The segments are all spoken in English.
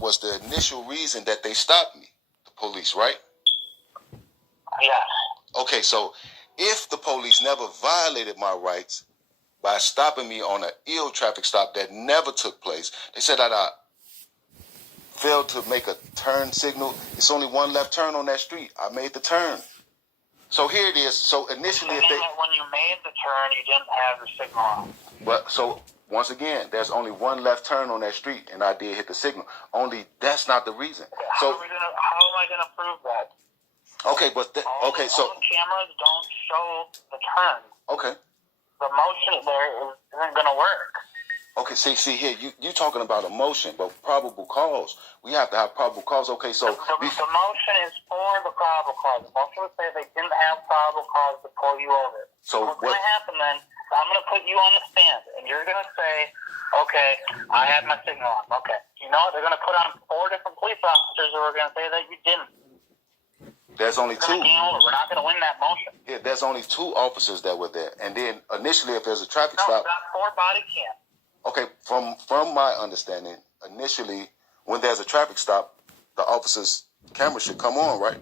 was the initial reason that they stopped me, the police, right? Yes. Okay, so if the police never violated my rights by stopping me on an ill traffic stop that never took place, they said that I failed to make a turn signal. It's only one left turn on that street. I made the turn. So here it is. So initially, if they... When you made the turn, you didn't have your signal on. But so once again, there's only one left turn on that street, and I did hit the signal. Only that's not the reason. How am I gonna prove that? Okay, but so all the cameras don't show the turn. Okay. The motion there isn't gonna work. Okay, see here, you talking about emotion, but probable cause. We have to have probable cause. Okay, so the motion is for the probable cause. The motion would say they didn't have probable cause to pull you over. So what's going to happen then? I'm going to put you on the stand, and you're going to say, "Okay, I had my signal on." Okay, you know they're going to put on 4 different police officers who are going to say that you didn't. There's only 2. We're not going to win that motion. Yeah, there's only 2 officers that were there, and then initially, if there's a traffic No, stop, got 4 body cams. Okay, from my understanding, initially, when there's a traffic stop, the officer's camera should come on, right?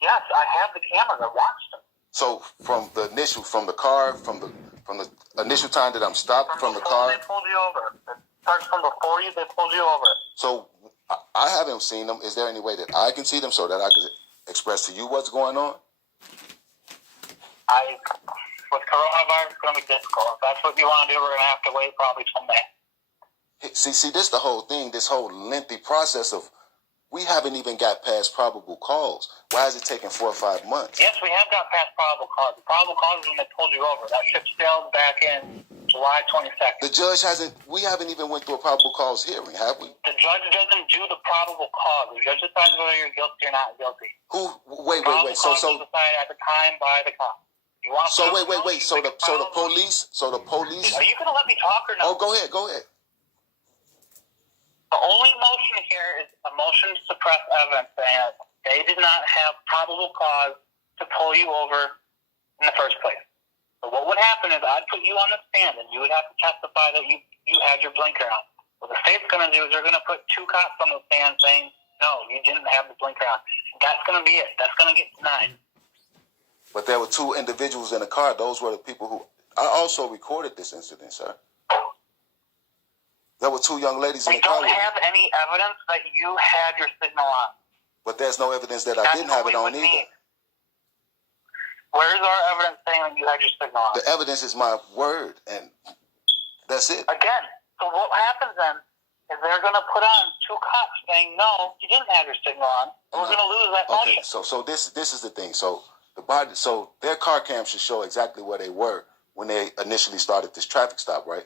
Yes, I have the cameras. I watched them. So from the initial time that I'm stopped from the car, they pulled you over. It starts from before they pulled you over. So I haven't seen them. Is there any way that I can see them so that I can express to you what's going on? With coronavirus, it's going to be difficult. If that's what you want to do, we're going to have to wait probably till May. See, this the whole thing, this whole lengthy process of, we haven't even got past probable cause. Why is it taking 4 or 5 months? Yes, we have got past probable cause. The probable cause is when they pulled you over. That ship sailed back in July 22nd. The judge we haven't even went through a probable cause hearing, have we? The judge doesn't do the probable cause. The judge decides whether you're guilty or not guilty. Wait. So decided at the time by the cop. So wait. So the police. Are you going to let me talk or no? Oh, go ahead. The only motion here is a motion to suppress evidence saying that they did not have probable cause to pull you over in the first place. So what would happen is I'd put you on the stand and you would have to testify that you had your blinker on. What the state's going to do is they're going to put 2 cops on the stand saying, no, you didn't have the blinker on. That's going to be it. That's going to get denied. But there were 2 individuals in the car. Those were the people who... I also recorded this incident, sir. There were 2 young ladies in the car. We don't have any evidence that you had your signal on. But there's no evidence that I didn't have it on either. Where's our evidence saying that you had your signal on? The evidence is my word, and that's it. Again, so what happens then is they're going to put on 2 cops saying, no, you didn't have your signal on, and we're going to lose that motion. Okay, so this is the thing. So their car cam should show exactly where they were when they initially started this traffic stop, right?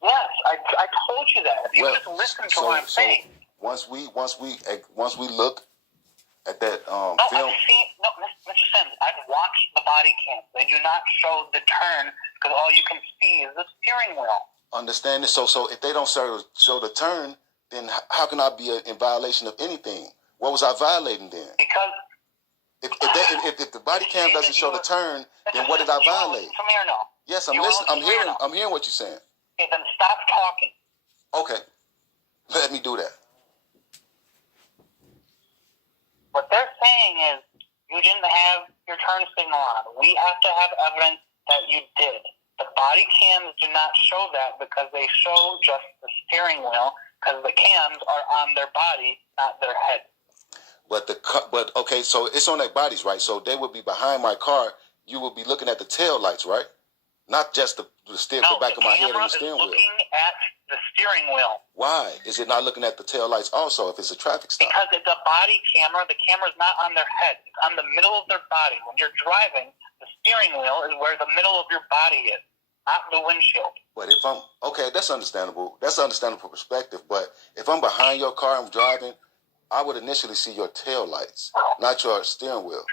Yes, I told you that. If you just listen to what I'm saying. Once we look at that film. Mr. Sims, I've watched the body cam. They do not show the turn because all you can see is the steering wheel. Understand this? So if they don't show the turn, then how can I be in violation of anything? What was I violating then? Because if the body cam doesn't show the turn, then what did I violate? To me or no? Yes, I'm listening. I'm hearing what you're saying. Okay, then stop talking. Okay, let me do that. What they're saying is you didn't have your turn signal on. We have to have evidence that you did. The body cams do not show that because they show just the steering wheel because the cams are on their body, not their head. But okay, so it's on their bodies, right? So they would be behind my car. You would be looking at the tail lights, right? Not just the back of my head and the steering wheel. Looking at the steering wheel. Why is it not looking at the tail lights also if it's a traffic stop? Because it's a body camera. The camera's not on their head. It's on the middle of their body. When you're driving, the steering wheel is where the middle of your body is, not the windshield. But if that's understandable. That's understandable perspective. But if I'm behind your car, I'm driving, I would initially see your tail lights, not your steering wheel.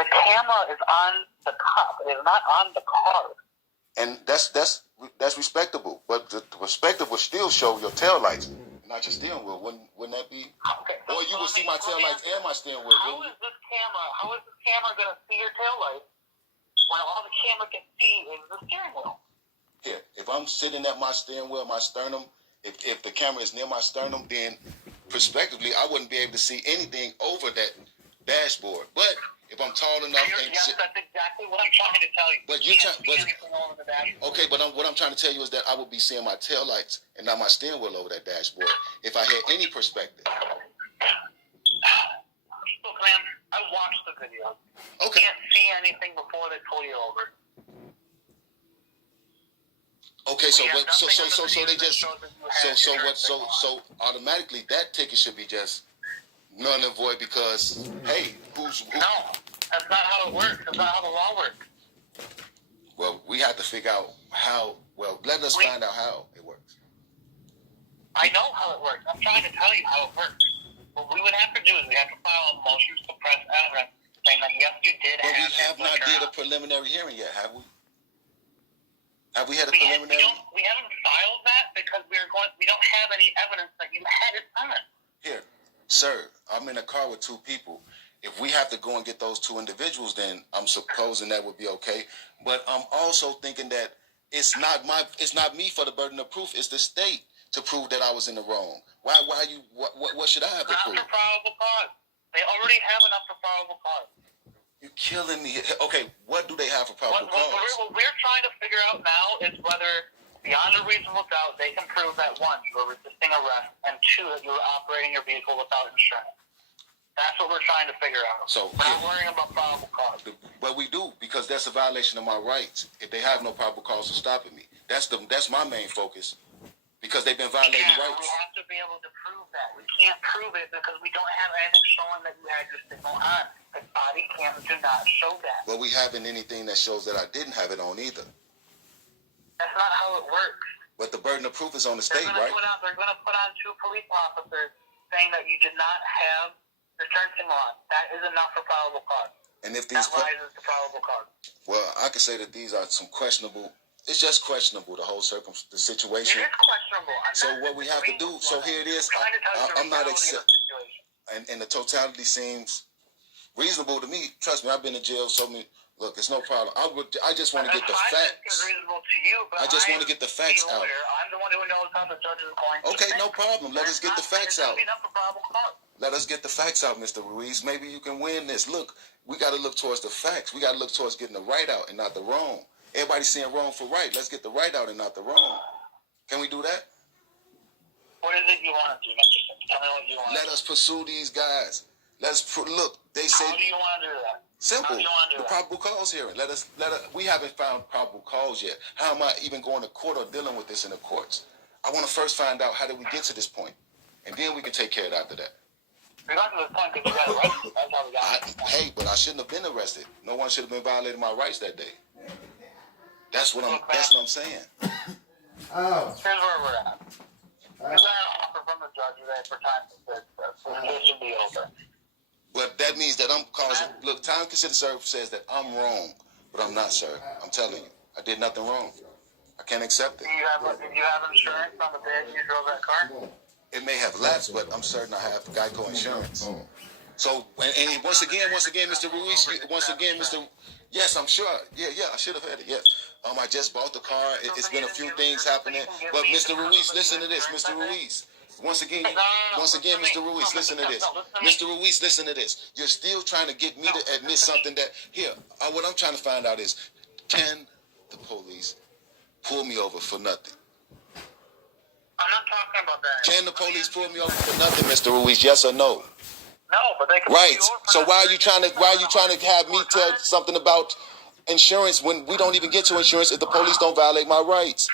The camera is on the cop. It is not on the car. And that's respectable. But the perspective would still show your tail lights, not your steering wheel. Wouldn't that be? Okay, or you would see my tail lights and my steering wheel. How is this camera going to see your tail lights when all the camera can see is the steering wheel? Here, if I'm sitting at my steering wheel, my sternum, if the camera is near my sternum, then prospectively I wouldn't be able to see anything over that dashboard. But if I'm tall enough, yes, that's exactly what I'm trying to tell you. But you can't see anything over the dashboard. Okay, but what I'm trying to tell you is that I would be seeing my taillights and not my steering wheel over that dashboard if I had any perspective. Look, man, I watched the video. Okay. You can't see anything before they pull you over. Okay, so they just so automatically that ticket should be just null and void because hey, who? No, that's not how it works. That's not how the law works. Well, we have to figure out how. Well, let us find out how it works. I know how it works. I'm trying to tell you how it works. What we would have to do is we have to file a motion to suppress evidence saying that yes, you did. But we have not did a preliminary hearing yet, have we? Have we had a preliminary? We haven't filed that because we don't have any evidence that you had it done. Here, sir, I'm in a car with two people. If we have to go and get those two individuals, then I'm supposing that would be okay. But I'm also thinking that it's not me for the burden of proof. It's the state to prove that I was in the wrong. What should I have to prove? Not for probable cause. They already have enough for probable cause. You're killing me. Okay, what do they have for probable cause? What we're trying to figure out now is whether, beyond a reasonable doubt, they can prove that one, you were resisting arrest, and two, that you were operating your vehicle without insurance. That's what we're trying to figure out. So we're not worrying about probable cause. But we do, because that's a violation of my rights. If they have no probable cause for stopping me, that's my main focus. Because they've been violating rights. We have to be able to prove that. We can't prove it because we don't have anything showing that you had your signal on. The body cams do not show that. Well, we haven't anything that shows that I didn't have it on either. That's not how it works. But the burden of proof is on the state, right? They're going to put on two police officers saying that you did not have your turn signal on. That is enough for probable cause. And if these that rises to probable cause. Well, I could say that these are some questionable. It's just questionable, the whole the situation. It is questionable. So what we have to do, so here it is. I'm not accepting. And the totality seems reasonable to me. Trust me, I've been in jail so many. Look, it's no problem. I just want to get the facts. It's reasonable to you, but I just want to get the facts out. I'm the one who knows how the judge is going to Okay, no problem. Let us get the facts out. Enough for probable cause. Let us get the facts out, Mr. Ruiz. Maybe you can win this. Look, we got to look towards the facts. We got to look towards getting the right out and not the wrong. Everybody's saying wrong for right. Let's get the right out and not the wrong. Can we do that? What is it you want to do, Mr. Sims? Tell me what you want. Let us pursue these guys. Look. They say. How do you want to do that? Simple. How do you want to do the probable cause hearing. Let us. We haven't found probable cause yet. How am I even going to court or dealing with this in the courts? I want to first find out how did we get to this point, and then we can take care of it after that. We got to this point because you got arrested. That's how we got to this point. Hey, but I shouldn't have been arrested. No one should have been violating my rights that day. That's what I'm saying. Oh. Here's where we're at. You got an offer from the judge today for time to so this should be over. But that means that I'm causing. Look, time considered served says that I'm wrong, but I'm not, sir. I'm telling you, I did nothing wrong. I can't accept it. Did you have insurance on the day you drove that car? It may have lapsed, but I'm certain I have Geico insurance. So, and once again, Mr. Ruiz, Mr. Yes, I'm sure. Yeah, I should have had it. Yes. I just bought the car. It's been a few things happening. But Mr. Ruiz, listen to this, Mr. Ruiz. Once again, Mr. Ruiz, listen to this. Mr. Ruiz, listen to this. You're still trying to get me to admit something that, here, what I'm trying to find out is, can the police pull me over for nothing? I'm not talking about that. Can the police pull me over for nothing, Mr. Ruiz? Yes or no? No, but they can. Right. So why are you trying to have me tell something about insurance when we don't even get to insurance if the police don't violate my rights?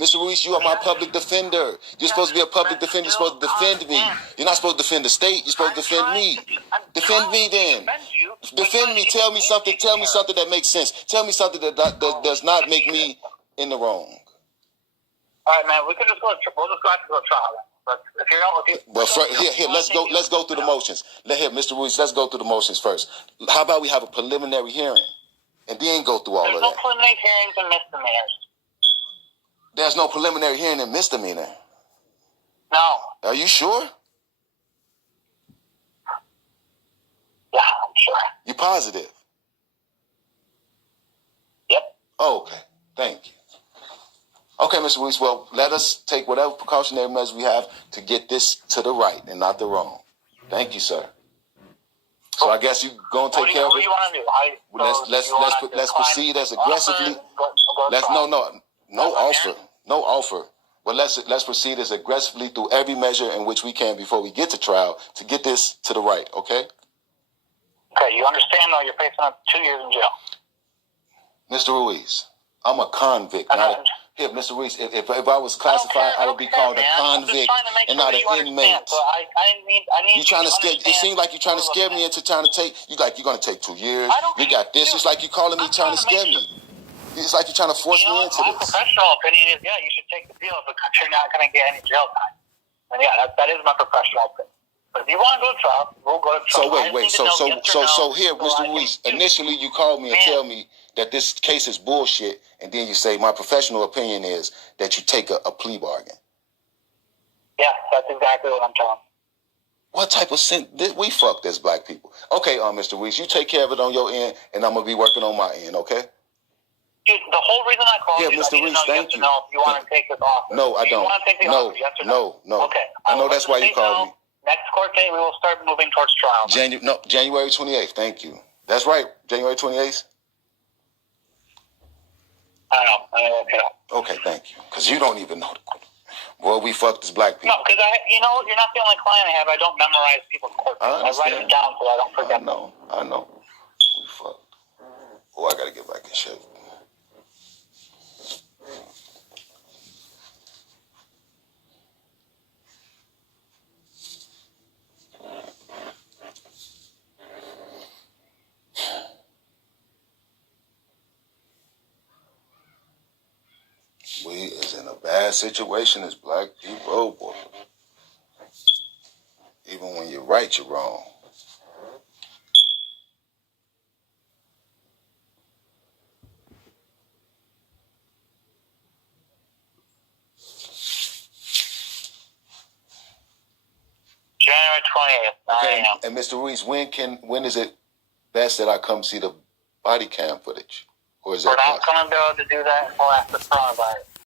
Mr. Ruiz, you are my public defender. You're supposed to be a public defender. You're supposed to defend me. You're not supposed to defend the state. You're supposed to defend me. Defend me then. Defend me. Tell me something. Tell me something that makes sense. Tell me something that does not make me in the wrong. All right, man. We'll just go to trial. But if you're let's go through the motions. Mr. Ruiz, let's go through the motions first. How about we have a preliminary hearing and then go through all of that? There's no preliminary hearings and misdemeanors. There's no preliminary hearing and misdemeanor. No. Are you sure? Yeah, I'm sure. You positive? Yep. Oh, okay. Thank you. Okay, Mr. Ruiz, well, let us take whatever precautionary measures we have to get this to the right and not the wrong. Thank you, sir. So I guess you're going to take care of it. What do you want to do? Let's proceed as aggressively. No offer. But let's proceed as aggressively through every measure in which we can before we get to trial to get this to the right, okay? Okay, you understand though you're facing up 2 years in jail. Mr. Ruiz, I'm a convict. Here, Mr. Ruiz, if I was classified, I would be called a convict and not an inmate. So I need you trying to scare? It seems like you're trying to scare me into trying to take. You're going to take 2 years. You got this. It's like you're calling me trying to scare me. It's like you're trying to force me into my this. My professional opinion is, you should take the deal because you're not going to get any jail time. And that is my professional opinion. But if you want to go to trial, we'll go to trial. So here, Mr. Ruiz, initially you called me and tell me that this case is bullshit, and then you say my professional opinion is that you take a plea bargain. Yeah, that's exactly what I'm telling you. What type of sin? We fucked as black people. Okay, Mr. Ruiz, you take care of it on your end, and I'm going to be working on my end, okay? Dude, the whole reason I called you, Mr. Ruiz, thank you. Know if you want to take this offer. No, I don't. You want to take the offer, yes or no? No. Okay. I know that's why you called me. Next court date, we will start moving towards trial. January 28th. Thank you. That's right. January 28th. I know. Okay, thank you. Because you don't even know. Well, we fucked as black people. No, because you're not the only client I have. I don't memorize people's court dates. I write them down so I don't forget. I know. We fucked. Oh, I got to get back in shape. We is in a bad situation as black people, boy. Even when you're right, you're wrong. January 28th, 9 a.m. And Mr. Ruiz, when is it best that I come see the body cam footage? Or is We're not going to be able to do that until after coronavirus.